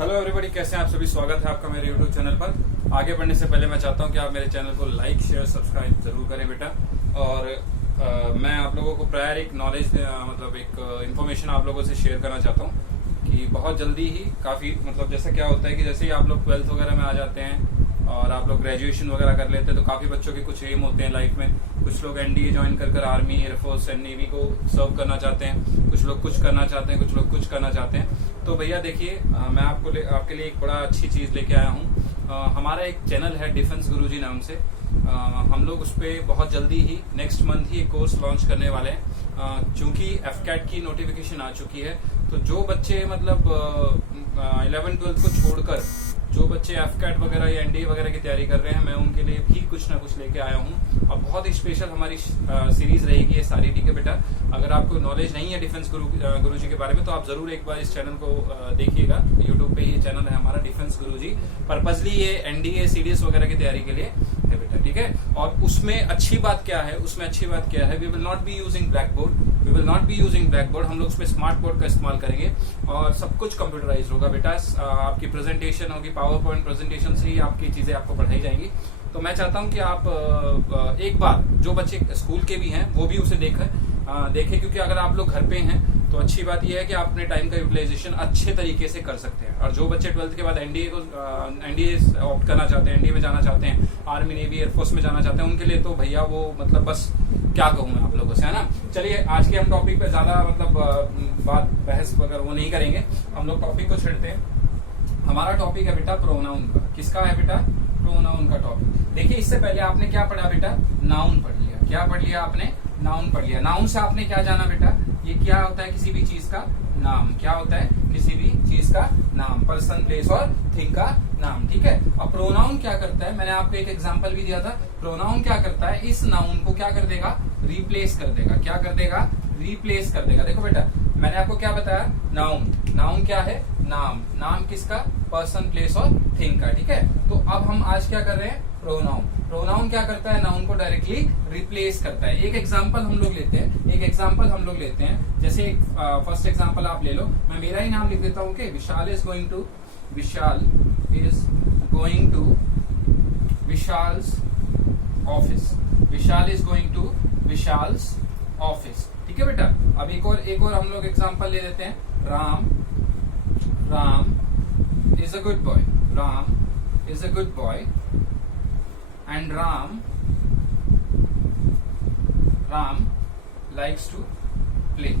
Hello everybody, कैसे हैं आप सभी। स्वागत है आपका मेरे यूट्यूब चैनल पर। आगे बढ़ने से पहले मैं चाहता हूं कि आप मेरे चैनल को लाइक शेयर सब्सक्राइब जरूर करें बेटा। और मैं आप लोगों को प्रायर एक नॉलेज मतलब एक इन्फॉर्मेशन आप लोगों से शेयर करना चाहता हूं कि बहुत जल्दी ही काफ़ी मतलब जैसे क्या होता है कि जैसे ही आप लोग 12th वगैरह में आ जाते हैं और आप लोग ग्रेजुएशन वगैरह कर लेते हैं तो काफ़ी बच्चों के कुछ एम होते हैं लाइफ में। कुछ लोग एनडीए ज्वाइन कर आर्मी एयरफोर्स एंड नेवी को सर्व करना चाहते हैं, कुछ लोग कुछ करना चाहते हैं, कुछ लोग कुछ करना चाहते हैं। तो भैया देखिए, मैं आपके लिए एक बड़ा अच्छी चीज़ लेके आया हूँ। हमारा एक चैनल है डिफेंस गुरुजी नाम से। हम लोग उस पर बहुत जल्दी ही नेक्स्ट मंथ ही एक कोर्स लॉन्च करने वाले हैं। चूंकि एफकैट की नोटिफिकेशन आ चुकी है तो जो बच्चे मतलब 11-12 को छोड़कर जो बच्चे एफकैट वगैरह या एनडीए वगैरह की तैयारी कर रहे हैं, मैं उनके लिए भी कुछ ना कुछ लेके आया हूँ। और बहुत ही स्पेशल हमारी सीरीज रहेगी ये सारी, ठीक है बेटा। अगर आपको नॉलेज नहीं है डिफेंस गुरुजी के बारे में तो आप जरूर एक बार इस चैनल को देखिएगा। यूट्यूब पे ये चैनल है हमारा डिफेंस गुरुजी। पर्पजली ये एनडीए सीडीएस वगैरह की तैयारी के लिए है बेटा, ठीक है। और उसमें अच्छी बात क्या है, we will not be using blackboard, हम लोग उसमें स्मार्ट बोर्ड का इस्तेमाल करेंगे और सब कुछ कंप्यूटराइज होगा बेटा। आपकी प्रेजेंटेशन होगी, पावर पॉइंट प्रेजेंटेशन से ही आपकी चीजें आपको पढ़ाई जाएंगी। तो मैं चाहता हूं कि आप एक बार जो बच्चे स्कूल के भी हैं वो भी उसे देखें, क्योंकि अगर आप लोग घर पे हैं तो अच्छी बात यह है कि आप अपने टाइम का यूटिलाइजेशन अच्छे तरीके से कर सकते हैं। और जो बच्चे 12th के बाद एनडीए ऑप्ट करना चाहते हैं, एनडीए में जाना चाहते हैं, आर्मी नेवी एयरफोर्स में जाना चाहते हैं, उनके लिए तो भैया वो मतलब बस क्या कहूँ मैं आप लोगों से, है ना। चलिए आज के हम टॉपिक पे ज्यादा मतलब बात बहस वगैरह वो नहीं करेंगे, हम लोग टॉपिक को छेड़ते हैं। हमारा टॉपिक है बेटा प्रोनाउन का। किसका है बेटा? प्रोनाउन का टॉपिक। देखिए इससे पहले आपने क्या पढ़ा बेटा? नाउन पढ़ लिया। क्या पढ़ लिया आपने? नाउन पढ़ लिया। नाउन से आपने क्या जाना बेटा? ये क्या होता है? किसी भी चीज का नाम। क्या होता है? किसी भी चीज का नाम, पर्सन प्लेस और थिंग का नाम, ठीक है। अब प्रोनाउन क्या करता है? मैंने आपको एक एग्जांपल भी दिया था। प्रोनाउन क्या करता है? इस नाउन को क्या कर देगा? रिप्लेस कर देगा। क्या कर देगा? रिप्लेस कर देगा। देखो बेटा मैंने आपको क्या बताया? नाउन क्या है? नाम किसका? पर्सन प्लेस और थिंग का, ठीक है। तो अब हम आज क्या कर रहे हैं? प्रोनाउन क्या करता है? नाउन को डायरेक्टली रिप्लेस करता है। एक एग्जांपल हम लोग लेते हैं। जैसे एक फर्स्ट एग्जांपल आप ले लो। मैं मेरा ही नाम लिख देता हूँ कि Vishal is going to Vishal's office. Vishal is going to Vishal's office, ठीक है बेटा। अब एक और हम लोग एग्जांपल ले लेते हैं। Ram is a good boy. Ram is a good boy and Ram likes to play,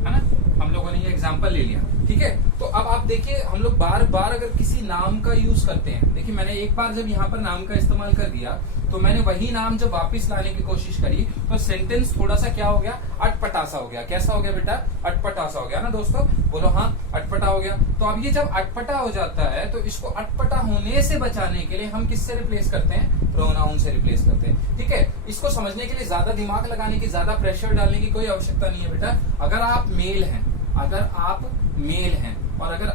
है ना। हम लोगों ने ये एग्जांपल ले लिया, ठीक है। तो अब आप देखिए हम लोग बार बार अगर किसी नाम का यूज करते हैं, देखिए मैंने एक बार जब यहाँ पर नाम का इस्तेमाल कर दिया तो मैंने वही नाम जब वापस लाने की कोशिश करी तो सेंटेंस थोड़ा सा क्या हो गया? अटपटा सा हो गया। कैसा हो गया बेटा? अटपटा सा हो गया ना दोस्तों, बोलो हाँ अटपटा हो गया। तो अब ये जब अटपटा हो जाता है तो इसको अटपटा होने से बचाने के लिए हम किससे रिप्लेस करते हैं? प्रोनाउन से रिप्लेस करते हैं, ठीक है। इसको समझने के लिए ज्यादा दिमाग लगाने की, ज्यादा प्रेशर डालने की कोई आवश्यकता नहीं है बेटा। अगर आप मेल हैं और अगर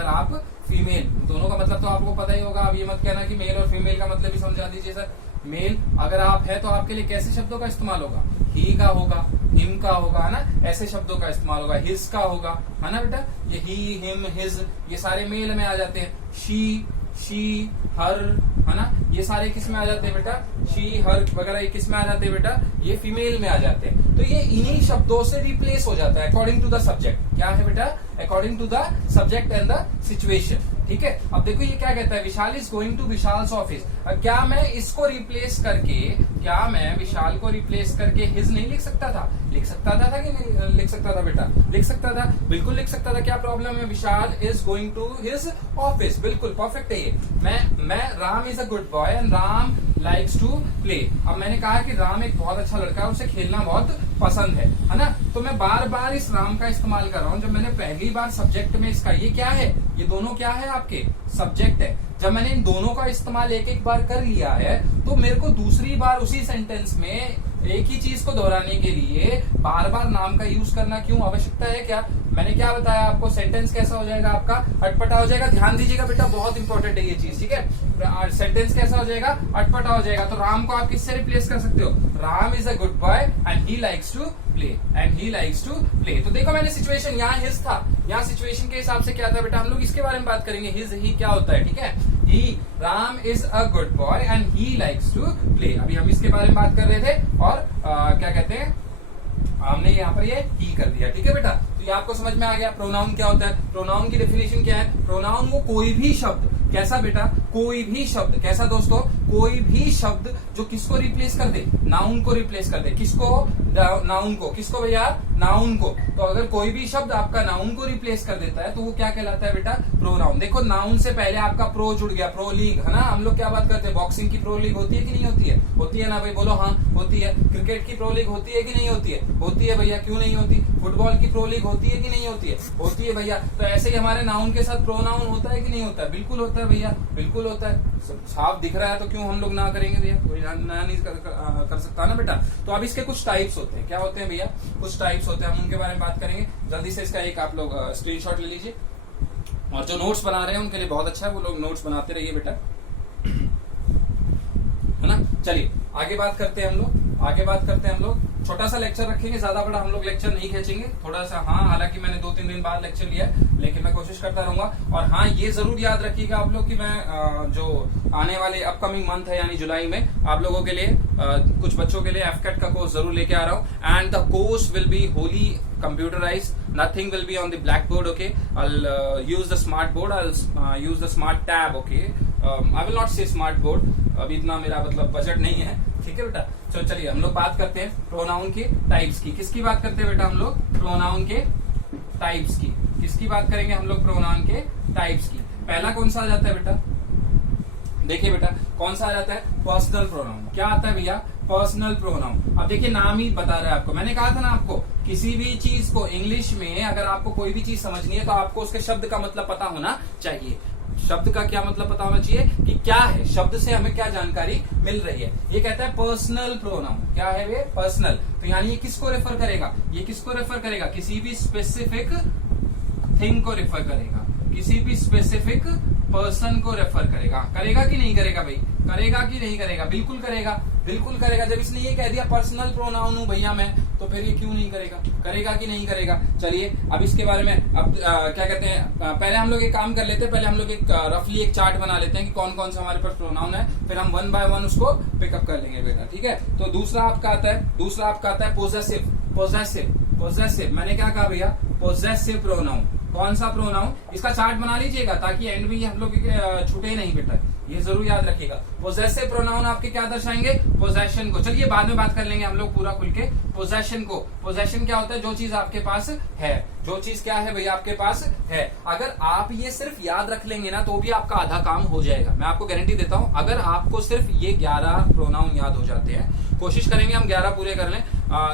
आप फीमेल, दोनों का मतलब तो आपको पता ही होगा। अब ये मत कहना कि मेल और फीमेल का मतलब ही समझा दीजिए सर। मेल अगर आप है तो आपके लिए कैसे शब्दों का इस्तेमाल होगा? ही का होगा, हिम का होगा, है ना। ऐसे शब्दों का इस्तेमाल होगा। हिज का होगा, है ना बेटा। ये ही, हिम, हिज ये सारे मेल में आ जाते हैं। शी, हर, है ना, ये सारे किस में आ जाते हैं बेटा? शी, हर वगैरह ये किस में आ जाते हैं बेटा? ये फीमेल में आ जाते हैं। तो ये इन्हीं शब्दों से रिप्लेस हो जाता है अकॉर्डिंग टू द सब्जेक्ट। क्या है बेटा? According to the subject and the situation, ठीक है। अब देखो ये क्या कहता है? Vishal is going to Vishal's office. क्या मैं इसको रिप्लेस करके हिज नहीं लिख सकता था? लिख सकता था कि नहीं लिख सकता था बेटा? लिख सकता था, बिल्कुल लिख सकता था। क्या प्रॉब्लम है? Vishal is going to his office, बिल्कुल परफेक्ट है ये। मैं Ram is a good boy and Ram likes to play. अब मैंने कहा कि राम एक बहुत अच्छा लड़का है, उसे खेलना बहुत पसंद है ना। तो मैं बार बार इस राम का इस्तेमाल कर रहा हूं। जब मैंने पहली बार सब्जेक्ट में इसका, ये क्या है? ये दोनों क्या है? आपके सब्जेक्ट है। जब मैंने इन दोनों का इस्तेमाल एक एक बार कर लिया है तो मेरे को दूसरी बार उसी सेंटेंस में एक ही चीज को दोहराने के लिए बार बार नाम का यूज करना क्यों, आवश्यकता है क्या? मैंने क्या बताया आपको, सेंटेंस कैसा हो जाएगा आपका, अटपटा हो जाएगा। ध्यान दीजिएगा बेटा, बहुत इंपॉर्टेंट है ये चीज, ठीक है। सेंटेंस कैसा हो जाएगा, अटपटा हो जाएगा। तो राम को आप किससे रिप्लेस कर सकते हो, Ram is a good boy and he likes to play, and he likes to play. तो देखो मैंने सिचुएशन यहाँ हिज था, यहाँ सिचुएशन के हिसाब से क्या था बेटा, हम लोग इसके बारे में बात करेंगे। हिज ही क्या होता है, ठीक है, he, Ram is a good boy and he likes to play. अभी हम इसके बारे में बात कर रहे थे और क्या कहते हैं, हमने यहाँ पर ये ही कर दिया, ठीक है बेटा। तो ये आपको समझ में आ गया। प्रोनाउन क्या होता है, प्रोनाउन की डेफिनेशन क्या है, प्रोनाउन वो कोई भी शब्द, कैसा बेटा, कोई भी शब्द, कैसा दोस्तों, कोई भी शब्द जो किसको रिप्लेस कर दे, नाउन को रिप्लेस कर दे। किसको, नाउन को, किसको भैया, नाउन को। तो अगर कोई भी शब्द आपका नाउन को रिप्लेस कर देता है तो वो क्या कहलाता है बेटा, प्रोनाउन। देखो नाउन से पहले आपका प्रो जुड़ गया, प्रो लीग है ना। हम लोग क्या बात करते हैं, बॉक्सिंग की प्रो लीग होती है कि नहीं होती है, होती है ना भाई, बोलो हाँ होती है। क्रिकेट की प्रो लीग होती है कि नहीं होती है, होती है भैया, क्यों नहीं होती। फुटबॉल की प्रो लीग होती है कि नहीं होती है, होती है भैया। तो ऐसे ही हमारे नाउन के साथ प्रोनाउन होता है कि नहीं होता है, बिल्कुल होता है भैया, बिल्कुल होता है। साफ दिख रहा है तो क्यों हम लोग ना करेंगे भैया, कोई नया नहीं कर सकता ना बेटा। तो अब इसके कुछ टाइप्स होते हैं, क्या होते हैं भैया, कुछ टाइप्स होते हैं, हम उनके बारे में बात करेंगे। जल्दी से इसका एक आप लोग स्क्रीनशॉट ले लीजिए, और जो नोट्स बना रहे हैं उनके लिए बहुत अच्छा है, वो लोग नोट्स बनाते रहिए बेटा, है ना। चलिए आगे बात करते हैं हम लोग, आगे बात करते हैं हम लोग। छोटा सा लेक्चर रखेंगे, ज्यादा बड़ा हम लोग लेक्चर नहीं खींचेंगे, थोड़ा सा। हाँ, हालांकि मैंने 2-3 दिन बाद लेक्चर लिया है, लेकिन मैं कोशिश करता रहूंगा। और हाँ, ये जरूर याद रखिएगा आप लोग कि मैं जो आने वाले अपकमिंग मंथ है यानी जुलाई में, आप लोगों के लिए कुछ बच्चों के लिए एफकेट का कोर्स जरूर लेके आ रहा हूँ। And the course will be Holi computerized, nothing will be on the blackboard, okay. I'll use the smart board, I'll use the smart tab, okay. I will not say smart board, अभी इतना मेरा मतलब budget नहीं है, ठीक है बेटा। तो चलिए हम लोग बात करते हैं प्रोनाउन के टाइप्स की। किसकी बात करते हैं बेटा हम लोग, प्रोनाउन के टाइप्स की। किसकी बात करेंगे हम लोग, प्रोनाउन के टाइप्स की। पहला कौन सा आ जाता है बेटा, देखिए बेटा कौन सा आ जाता है, पर्सनल प्रोनाउन। क्या आता है भैया, पर्सनल प्रोनाउन। अब देखिए नाम ही बता रहा है आपको, मैंने कहा था ना आपको, किसी भी चीज को इंग्लिश में अगर आपको कोई भी चीज समझनी है तो आपको उसके शब्द का मतलब पता होना चाहिए। शब्द का क्या मतलब पता होना चाहिए कि क्या है, शब्द से हमें क्या जानकारी मिल रही है। ये कहता है पर्सनल प्रोनाउन। क्या है वे, पर्सनल। तो यानी ये किसको रेफर करेगा, ये किसको रेफर करेगा, किसी भी स्पेसिफिक थिंग को रेफर करेगा, किसी भी स्पेसिफिक पर्सन को रेफर करेगा। करेगा कि नहीं करेगा भाई, करेगा कि नहीं करेगा, बिल्कुल करेगा, बिल्कुल करेगा। जब इसने ये कह दिया पर्सनल प्रोनाउन हूं भैया मैं, तो फिर ये क्यों नहीं करेगा, करेगा कि नहीं करेगा। चलिए अब इसके बारे में अब क्या कहते हैं, पहले हम लोग एक काम कर लेते हैं, पहले हम लोग एक रफली एक चार्ट बना लेते हैं कि कौन कौन सा हमारे पास प्रोनाउन है, फिर हम 1 बाय 1 उसको पिकअप कर लेंगे बेटा, ठीक है। तो दूसरा आपका आता है पोजेसिव। पोजेसिव, पोजेसिव मैंने क्या कहा भैया, पोजेसिव प्रोनाउन। कौन सा प्रोनाउन, इसका चार्ट बना लीजिएगा ताकि एंड में हम लोग छूटे नहीं बेटा, ये जरूर याद रखिएगा। पोजेसिव प्रोनाउन आपके क्या दर्शाएंगे, पोजेशन को। चलिए बाद में बात कर लेंगे हम लोग पूरा खुल के पोजेशन को। पोजेशन क्या होता है, जो चीज आपके पास है, जो चीज क्या है भैया आपके पास है। अगर आप ये सिर्फ याद रख लेंगे ना तो भी आपका आधा काम हो जाएगा, मैं आपको गारंटी देता हूं। अगर आपको सिर्फ ये 11 प्रोनाउन याद हो जाते हैं, कोशिश करेंगे हम 11 पूरे कर लें।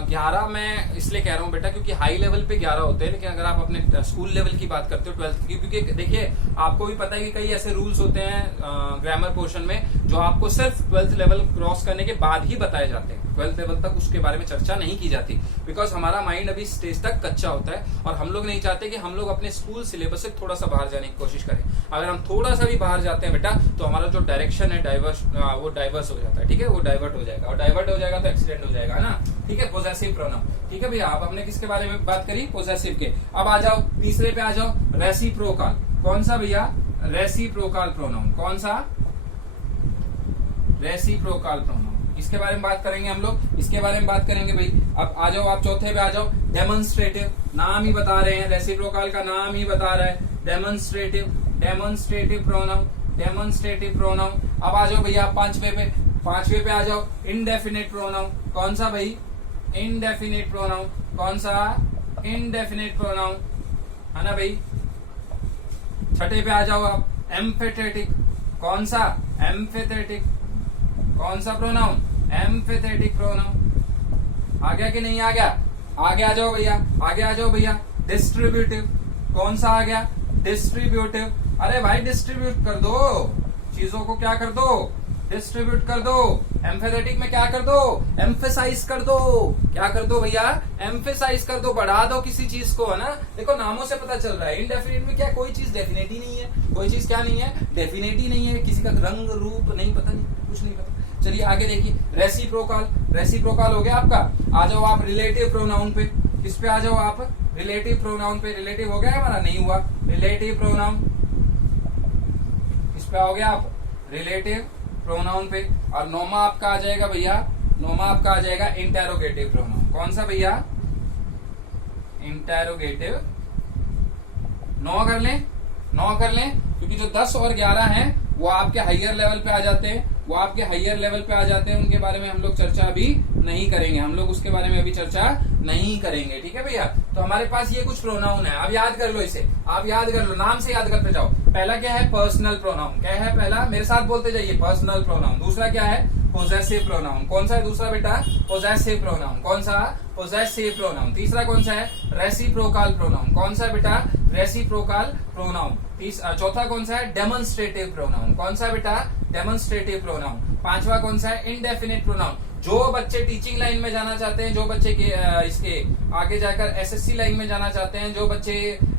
11 मैं इसलिए कह रहा हूं बेटा क्योंकि हाई लेवल पे 11 होते हैं, लेकिन अगर आप अपने स्कूल लेवल की बात करते हो 12th की, क्योंकि देखिए आपको भी पता है कि कई ऐसे रूल्स होते हैं ग्रामर पोर्शन में जो आपको सिर्फ 12th लेवल क्रॉस करने के बाद ही बताए जाते हैं। 12th लेवल तक उसके बारे में चर्चा नहीं की जाती, बिकॉज हमारा माइंड अभी स्टेज तक कच्चा होता है और हम लोग नहीं चाहते कि हम लोग अपने स्कूल सिलेबस से थोड़ा सा बाहर जाने की कोशिश करें। अगर हम थोड़ा सा भी बाहर जाते हैं बेटा तो हमारा जो डायरेक्शन है वो डाइवर्स हो जाता है, ठीक है, वो डाइवर्ट हो जाएगा, और डाइवर्ट हो जाएगा तो एक्सीडेंट हो जाएगा ना, ठीक है। पोजेसिव प्रोनाउन, ठीक है भैया। अब हमने किसके बारे में बात करी, पोजेसिव के। अब आ जाओ तीसरे पे आ जाओ, रेसिप्रोकल। कौन सा भैया, रेसिप्रोकल प्रोनाउन। कौन सा, रेसिप्रोकल प्रोनाउन। इसके बारे में बात करेंगे हम लोग, इसके बारे में बात करेंगे भाई। अब आ जाओ आप चौथे पे आ जाओ, डेमोन्स्ट्रेटिव। नाम ही बता रहे हैं, रेसिप्रोकल का नाम ही बता रहा है, demonstrative. Demonstrative pronoun, demonstrative pronoun. अब आ जाओ भैया पांचवे पे आ जाओ, इंडेफिनिट प्रोनाउन। कौन सा भाई, इंडेफिनिट प्रोनाउन। कौन सा, इंडेफिनिट प्रोनाउन, है ना भाई। छठे पे आ जाओ आप, एम्फेथेटिक। कौन सा, एम्फेथेटिक। कौन सा प्रोनाउन, एम्फेथेटिक प्रोनाउन। आ गया कि नहीं आ गया, आगे आ जाओ भैया, आगे आ जाओ भैया, डिस्ट्रीब्यूटिव। कौन सा आ गया, डिस्ट्रीब्यूटिव। अरे भाई डिस्ट्रीब्यूट कर दो चीजों को, क्या कर दो, डिस्ट्रीब्यूट कर दो। एम्फेथेटिक में क्या कर दो, एम्फेसाइज कर दो। क्या कर दो भैया, एम्फेसाइज कर दो, बढ़ा दो किसी चीज को, है ना। देखो नामों से पता चल रहा है इनडेफिनेट में क्या कोई चीज डेफिनेट ही नहीं है, कोई चीज क्या नहीं है, डेफिनेट ही नहीं है, किसी का रंग रूप नहीं पता, नहीं कुछ नहीं पता। चलिए आगे देखिए, रेसिप्रोकाल। रेसिप्रोकाल हो गया आपका। आ जाओ आप रिलेटिव प्रोनाउन पे, किस पे आ जाओ आप, रिलेटिव प्रोनाउन पे। रिलेटिव हो गया हमारा, नहीं हुआ, रिलेटिव प्रोनाउन किस पे आओगे आप, रिलेटिव प्रोनाउन पे। और नोमा आपका आ जाएगा भैया, नोमा आपका आ जाएगा इंटेरोगेटिव प्रोनाउन। कौन सा भैया, इंटेरोगेटिव। 9 कर लें, 9 कर लें, क्योंकि जो 10 और 11 हैं वो आपके हाइयर लेवल पे आ जाते हैं, वो आपके हाइयर लेवल पे आ जाते हैं। उनके बारे में हम लोग चर्चा अभी नहीं करेंगे, हम लोग उसके बारे में अभी चर्चा नहीं करेंगे, ठीक है भैया। तो हमारे पास ये कुछ प्रोनाउन है, आप याद कर लो इसे, आप याद कर लो, नाम से याद करते जाओ। पहला क्या है, पर्सनल प्रोनाउन। क्या है पहला, मेरे साथ बोलते जाइए, पर्सनल प्रोनाउन। दूसरा क्या है, पोजेसिव प्रोनाउन। कौन सा है दूसरा बेटा, पोजेसिव प्रोनाउन। कौन सा, पोजेसिव प्रोनाउन। तीसरा कौन सा है, रेसिप्रोकाल प्रोनाउन। कौन सा है बेटा, रेसिप्रोकाल प्रोनाउन। चौथा कौन सा है, डेमोन्स्ट्रेटिव प्रोनाउन। कौन सा है बेटा, डेमोन्स्ट्रेटिव प्रोनाउन। पांचवा कौन सा है, इंडेफिनिट प्रोनाउन। जो बच्चे टीचिंग लाइन में जाना चाहते हैं, जो बच्चे के इसके आगे जाकर एसएससी लाइन में जाना चाहते हैं, जो बच्चे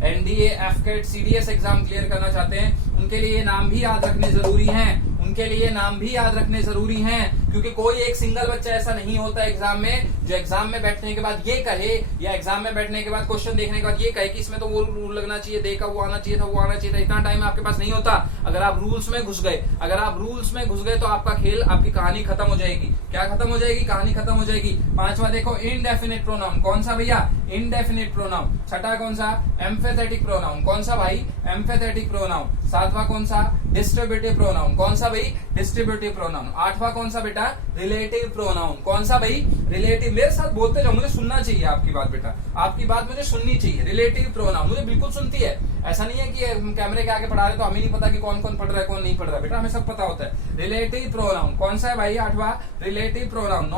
एनडीए, एफकेट, सीडीएस एग्जाम क्लियर करना चाहते हैं, उनके लिए नाम भी याद रखने जरूरी हैं, उनके लिए नाम भी याद रखने जरूरी हैं। क्योंकि कोई एक सिंगल बच्चा ऐसा नहीं होता एग्जाम में जो एग्जाम में बैठने के बाद ये कहे, या एग्जाम में बैठने के बाद क्वेश्चन देखने के बाद ये कहे कि इसमें तो वो रूल लगना चाहिए, देखा वो आना चाहिए था, वो आना चाहिए था। इतना टाइम आपके पास नहीं होता। अगर आप रूल्स में घुस गए, अगर आप रूल्स में घुस गए तो आपका खेल, आपकी कहानी खत्म हो जाएगी। क्या खत्म हो जाएगी, कहानी खत्म हो जाएगी। पांचवा देखो, इनडेफिनिट प्रोनाउन। कौन सा भैया, इनडेफिनिट प्रोनाउन। छठा कौन सा, एम्फेथेटिक प्रोनाउन। कौन सा भाई, एम्फेथेटिक प्रोनाउन। सातवां कौन सा, डिस्ट्रीब्यूटिव प्रोनाउन। कौन सा भाई, डिस्ट्रीब्यूटिव प्रोनाउन। आठवां कौन सा बेटा, रिलेटिव प्रोनाउन। कौन सा भाई, रिलेटिव। मेरे साथ बोलते जाओ, मुझे सुनना चाहिए आपकी बात बेटा, आपकी बात मुझे सुननी चाहिए। रिलेटिव प्रोनाउन मुझे बिल्कुल सुनती है, ऐसा नहीं है कि कैमरे के आगे पढ़ा रहे तो हमें नहीं पता कि कौन कौन पढ़ रहा है कौन नहीं पढ़ रहा है, बेटा हमें सब पता होता है। रिलेटिव प्रोनाउन कौन सा है भाई, आठवां रिलेटिव प्रोनाउन।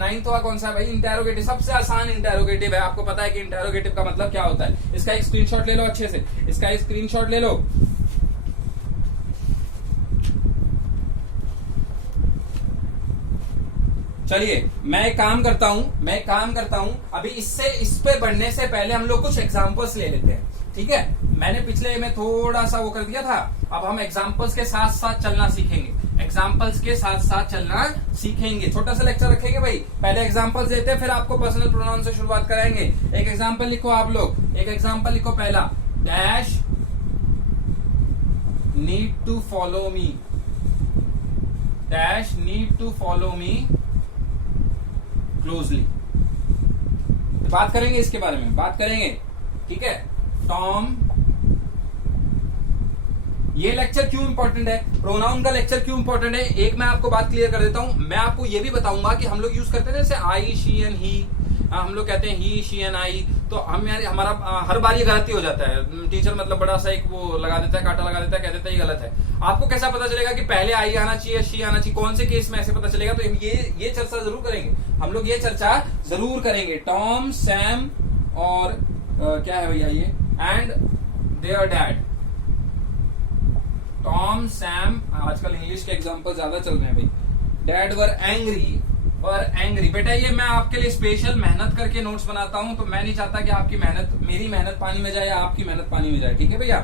नाइन्थवा कौन सा है भाई, इंटेरोगेटिव। सबसे आसान इंटेरोगेटिव है, आपको पता है कि इंटेरोगेटिव का मतलब क्या होता है। इसका एक स्क्रीनशॉट ले लो अच्छे से, इसका एक स्क्रीनशॉट ले लो। चलिए मैं एक काम करता हूं, अभी इस पे बढ़ने से पहले हम लोग कुछ एग्जांपल्स ले लेते हैं, ठीक है। मैंने पिछले में थोड़ा सा वो कर दिया था, अब हम एग्जांपल्स के साथ साथ चलना सीखेंगे, एग्जांपल्स के साथ साथ चलना सीखेंगे। छोटा सा लेक्चर रखेंगे भाई, पहले एग्जांपल्स देते हैं, फिर आपको पर्सनल प्रोनाउन से शुरुआत कराएंगे। एक एग्जांपल लिखो आप लोग, एक एग्जांपल लिखो पहला, dash need to follow me, dash need to follow me closely. बात करेंगे इसके बारे में, बात करेंगे, ठीक है। टॉम, ये लेक्चर क्यों इंपॉर्टेंट है, प्रोनाउन का लेक्चर क्यों इंपॉर्टेंट है, एक मैं आपको बात क्लियर कर देता हूं। मैं आपको ये भी बताऊंगा कि हम लोग यूज करते हैं जैसे आई, शी एंड ही, हम लोग कहते हैं ही, शी एंड आई, तो हम यार हमारा हर बार ये गलती हो जाता है। टीचर मतलब बड़ा सा एक वो लगा देता है, कांटा लगा देता है, कह देता है ये गलत है। आपको कैसा पता चलेगा कि पहले आई आना चाहिए, शी आना चाहिए, कौन से केस में ऐसे पता चलेगा। तो ये चर्चा जरूर करेंगे, हम लोग ये चर्चा जरूर करेंगे। टॉम, सैम और क्या है भैया ये, and their dad. Tom, Sam, आजकल इंग्लिश के एग्जाम्पल ज्यादा चल रहे हैं भाई। डैड वर एंग्री, बेटा ये मैं आपके लिए स्पेशल मेहनत करके नोट्स बनाता हूं, तो मैं नहीं चाहता कि आपकी मेहनत, मेरी मेहनत पानी में जाए या आपकी मेहनत पानी में जाए, ठीक है भैया।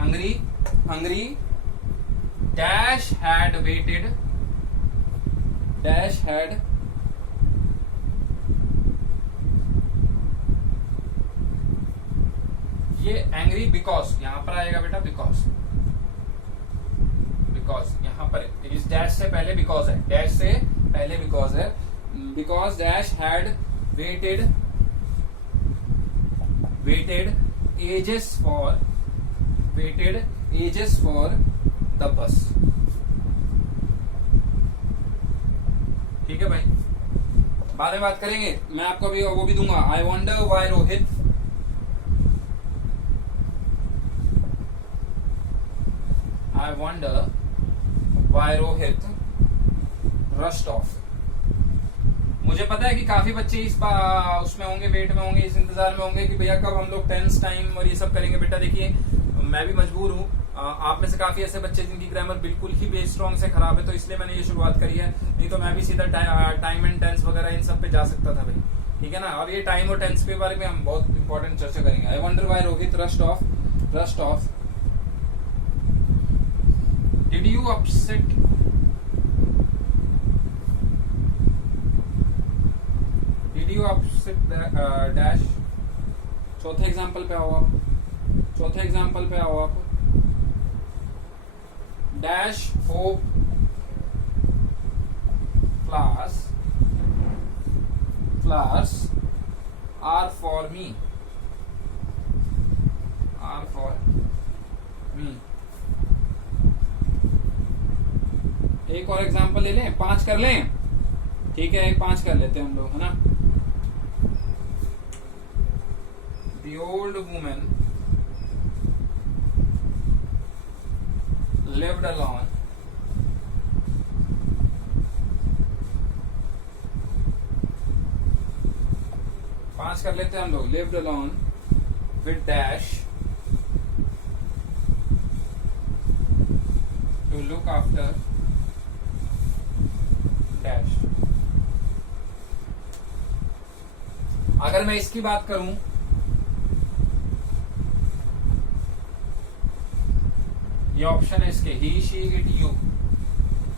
Hungary, dash had weighted, dash had ये एंग्री बिकॉज, यहां पर आएगा बेटा बिकॉज यहां पर इस डैश से पहले बिकॉज है, डैश से पहले बिकॉज है। Because dash had waited ages for the bus, ठीक है भाई। बाद में बात करेंगे, मैं आपको अभी वो भी दूंगा। I wonder why Rohit, I wonder why Rohit rushed off। मुझे पता है कि काफी बच्चे इस उसमें होंगे, वेट में होंगे, इस इंतजार में होंगे कि भैया कब हम लोग टेंस टाइम और ये सब करेंगे। बेटा देखिए मैं भी मजबूर हूँ, आप में से काफी ऐसे बच्चे जिनकी ग्रामर बिल्कुल ही बेस स्ट्रॉन्ग से खराब है, तो इसलिए मैंने ये शुरुआत करी है, नहीं तो मैं भी सीधा टाइम एंड टेंस वगैरह इन सब पे जा सकता था भाई, ठीक है ना। और ये टाइम और टेंस के बारे में हम बहुत इंपॉर्टेंट चर्चा करेंगे। I wonder why Rohit rust of did you upset dash. चौथे एग्जांपल पे आओ आप। Dash hope flowers are for me। एक और एग्जांपल ले लें, 5 कर लें, ठीक है, 5 कर लेते हैं हम लोग, है ना। The old woman lived alone कर लेते हैं हम लोग। lived alone with dash to look after dash। अगर मैं इसकी बात करूं, ये ऑप्शन है इसके, ही शी इट यू,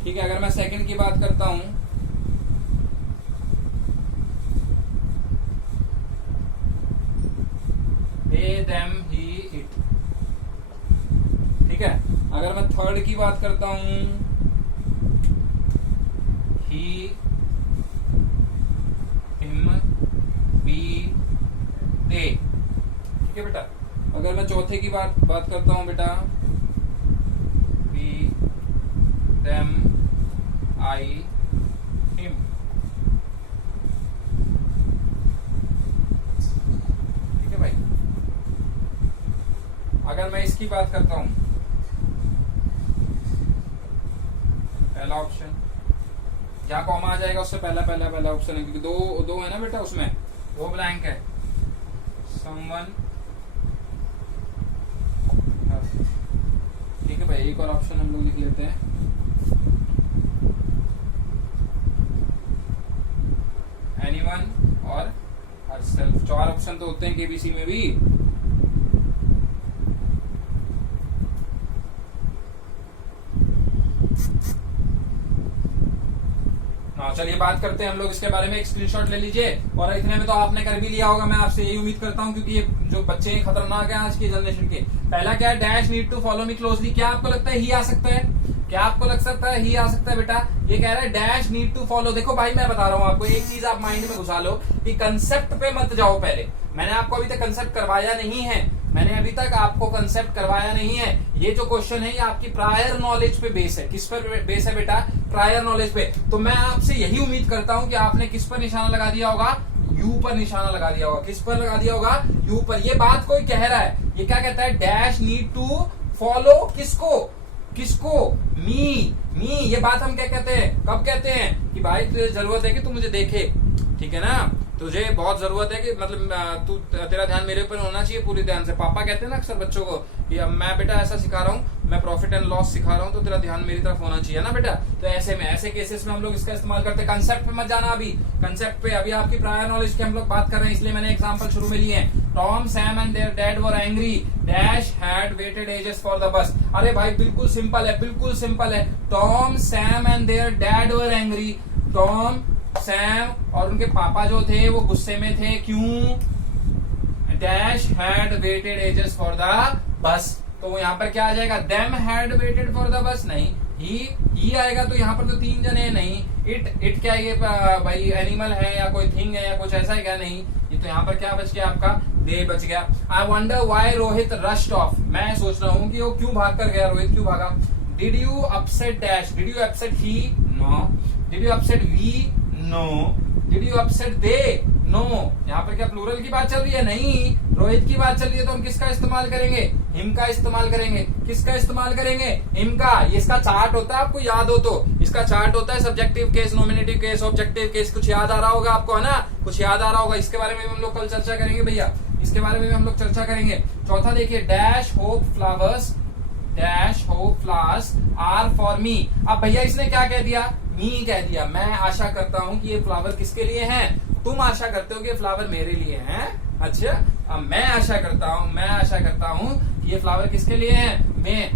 ठीक है। अगर मैं सेकंड की बात करता हूं, they them he it, ठीक है। अगर मैं थर्ड की बात करता हूं, he him we they, ठीक है बेटा। अगर मैं चौथे की बात करता हूं बेटा, we them I him, ठीक है भाई। अगर मैं इसकी बात करता हूं, पहला ऑप्शन, जहां कॉमा आ जाएगा उससे पहला ऑप्शन है, क्योंकि दो है ना बेटा, उसमें वो ब्लैंक है। समवन, ठीक है भाई। एक और ऑप्शन हम लोग लिख लेते हैं, एनीवन और हरसेल्फ। 4 ऑप्शन तो होते हैं केबीसी में भी। चलिए बात करते हैं हम लोग इसके बारे में। एक स्क्रीनशॉट ले लीजिए, और इतने में तो आपने कर भी लिया होगा, मैं आपसे यही उम्मीद करता हूं, क्योंकि ये जो बच्चे हैं खतरनाक है आज की जनरेशन के। पहला क्या है, dash need to follow me closely. क्या आपको लगता है ही आ सकता है? क्या आपको लग सकता है ही आ सकता है बेटा? ये कह रहा है डैश नीड टू फॉलो। देखो भाई, मैं बता रहा हूं आपको एक चीज, आप माइंड में घुसा लो कि कंसेप्ट पे मत जाओ पहले। मैंने आपको अभी तक कंसेप्ट करवाया नहीं है, ये जो क्वेश्चन है ये आपकी प्रायर नॉलेज पे बेस है। किस पर बेस है बेटा? प्रायर नॉलेज पे। तो मैं आपसे यही उम्मीद करता हूं कि आपने किस पर निशाना लगा दिया होगा? यू पर निशाना लगा दिया होगा। किस पर लगा दिया होगा? यू पर। ये बात कोई कह रहा है, ये क्या कहता है? डैश नीड टू फॉलो किसको? मी। ये बात हम क्या कहते हैं, कब कहते हैं कि भाई तुझे जरूरत है कि तू मुझे देखे, ठीक है ना, तुझे बहुत जरूरत है कि मतलब तेरा ध्यान मेरे ऊपर होना चाहिए पूरी ध्यान से। पापा कहते हैं ना अक्सर बच्चों को कि अब मैं बेटा ऐसा सिखा रहा हूँ, मैं प्रॉफिट एंड लॉस सिखा रहा हूँ, तो तेरा ध्यान मेरी तरफ होना चाहिए ना बेटा। तो ऐसे केसेस में हम लोग इसका इस्तेमाल करते हैं। कंसेप्ट पे मत जाना अभी, कंसेप्ट पे अभी आपकी प्रायर नॉलेज की हम लोग बात कर रहे हैं, इसलिए मैंने एग्जाम्पल शुरू में लिए हैं। Tom, Sam and their dad were angry, dash had waited ages for the bus. अरे भाई बिल्कुल सिंपल है। Tom, Sam and their dad were angry. Tom, Sam और उनके पापा जो थे वो गुस्से में थे। क्यों? Dash had waited ages for the bus. तो यहाँ पर क्या आ जाएगा? Them had waited for the bus. नहीं, ही आएगा, तो यहाँ पर तो 3 जने नहीं। इट क्या ये भाई एनिमल है या कोई थिंग है या कुछ ऐसा है क्या? नहीं, ये तो यहाँ पर क्या बच गया आपका? दे बच गया। I wonder why Rohit rushed of. मैं सोच रहा हूँ कि वो क्यों भाग कर गया, रोहित क्यों भागा। Did you upset dash? Did you upset he? No. Did you upset we? No. Did you upset they? No. यहाँ पर क्या प्लूरल की बात चल रही है? नहीं, रोहित की बात चल रही है। तो हम किसका इस्तेमाल करेंगे? हिम का इस्तेमाल करेंगे। किसका इस्तेमाल करेंगे? हिम का। ये इसका चार्ट होता है, आपको याद हो तो। इसका चार्ट होता है subjective case, nominative case, objective case. कुछ याद आ रहा होगा आपको, है ना? कुछ याद आ रहा होगा। इसके बारे में हम लोग कल चर्चा करेंगे भैया, इसके बारे में हम लोग चर्चा करेंगे। चौथा देखिए, dash hope flowers dash hope flowers are for me. अब भैया इसने क्या कह दिया, मी कह दिया। मैं आशा करता हूं कि ये फ्लावर किसके लिए हैं, तुम आशा करते हो कि ये फ्लावर मेरे लिए हैं। अच्छा, अब मैं आशा करता हूं कि ये फ्लावर किसके लिए हैं, मैं।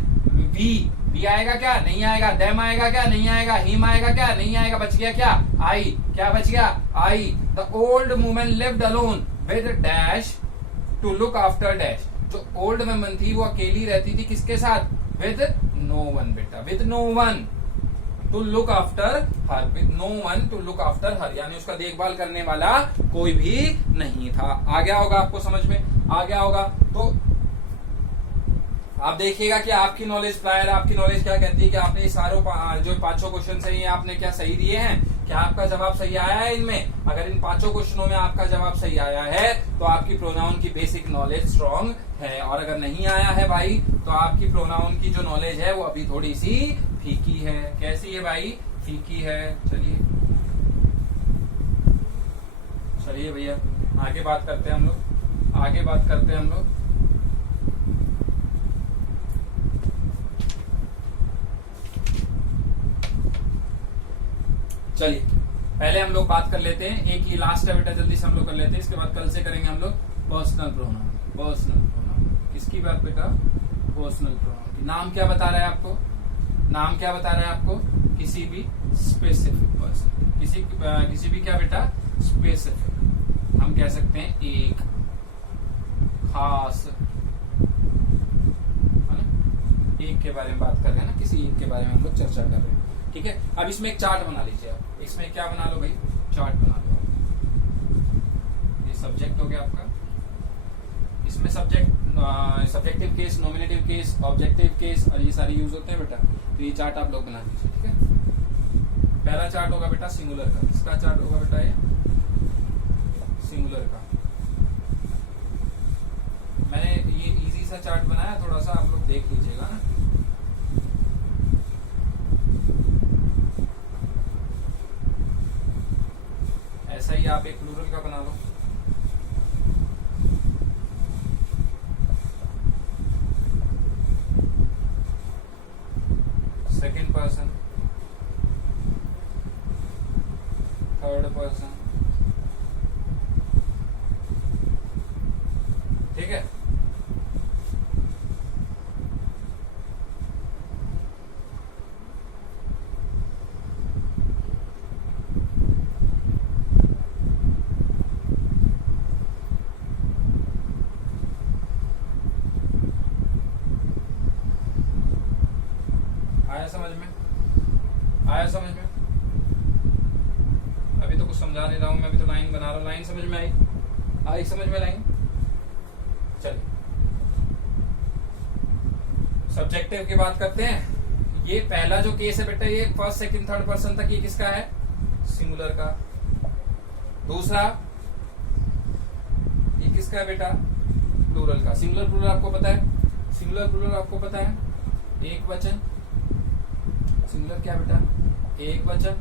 वी आएगा क्या, नहीं आएगा। देम आएगा क्या, नहीं आएगा। हिम आएगा क्या, नहीं आएगा। बच गया क्या, आई। क्या बच गया, I. The old woman lived alone with dash to look after dash. जो ओल्ड वुमन थी वो अकेली रहती थी किसके साथ, विद नो वन बेटा, with no one to look after her, with no one to look after her, यानी उसका देखभाल करने वाला कोई भी नहीं था। आ गया होगा आपको समझ में, आ गया होगा। तो आप देखिएगा कि आपकी नॉलेज, प्रायर आपकी नॉलेज क्या कहती है कि आपने ये सारों जो 5 क्वेश्चन है ये आपने क्या सही दिए हैं, क्या आपका जवाब सही आया है इनमें। अगर इन 5 क्वेश्चनों में आपका जवाब सही आया है तो आपकी प्रोनाउन की बेसिक नॉलेज स्ट्रांग है, और अगर नहीं आया है भाई तो आपकी प्रोनाउन की जो नॉलेज है वो अभी थोड़ी सी फीकी है। कैसी है भाई, फीकी है। चलिए भैया आगे बात करते हैं हम लोग। चलिए पहले हम लोग बात कर लेते हैं, एक ही लास्ट है बेटा, जल्दी से हम लोग कर लेते हैं, इसके बाद कल से करेंगे हम लोग पर्सनल प्रोनाउन। किसकी बात बेटा, पर्सनल प्रोनाउन की। नाम क्या बता रहा है आपको, किसी भी स्पेसिफिक पर्सन, किसी भी क्या बेटा, स्पेसिफिक। हम कह सकते हैं एक खास, है ना, एक के बारे में बात कर रहे हैं ना, किसी एक के बारे में हम लोग चर्चा कर रहे हैं। ठीक है, अब इसमें एक चार्ट बना लीजिए आप। इसमें क्या बना लो भाई, चार्ट बना लो। ये सब्जेक्ट हो गया आपका, इसमें subjective case, nominative case, objective case और ये सारे यूज होते हैं बेटा। तो ये चार्ट आप लोग बना लीजिए। ठीक है, पहला चार्ट होगा बेटा सिंगुलर का। किसका चार्ट होगा बेटा, ये सिंगुलर का। मैंने ये इजी सा चार्ट बनाया, थोड़ा सा आप लोग देख लीजिएगा ना। ऐसा ही आप एक प्लूरल का बना लो। Second person, third person. ठीक है, आया समझ में? अभी तो कुछ समझा नहीं रहा हूं मैं, अभी तो लाइन बना रहा हूं। लाइन समझ में आई समझ में लाइन? चलिए सब्जेक्टिव की बात करते हैं। ये पहला जो केस है बेटा, ये फर्स्ट सेकंड थर्ड पर्सन तक, ये किसका है, सिंगुलर का। दूसरा ये किसका है बेटा, प्लूरल का। सिंगुलर प्लूरल आपको पता है, एक वचन। सिंगुलर क्या बेटा, एक वचन।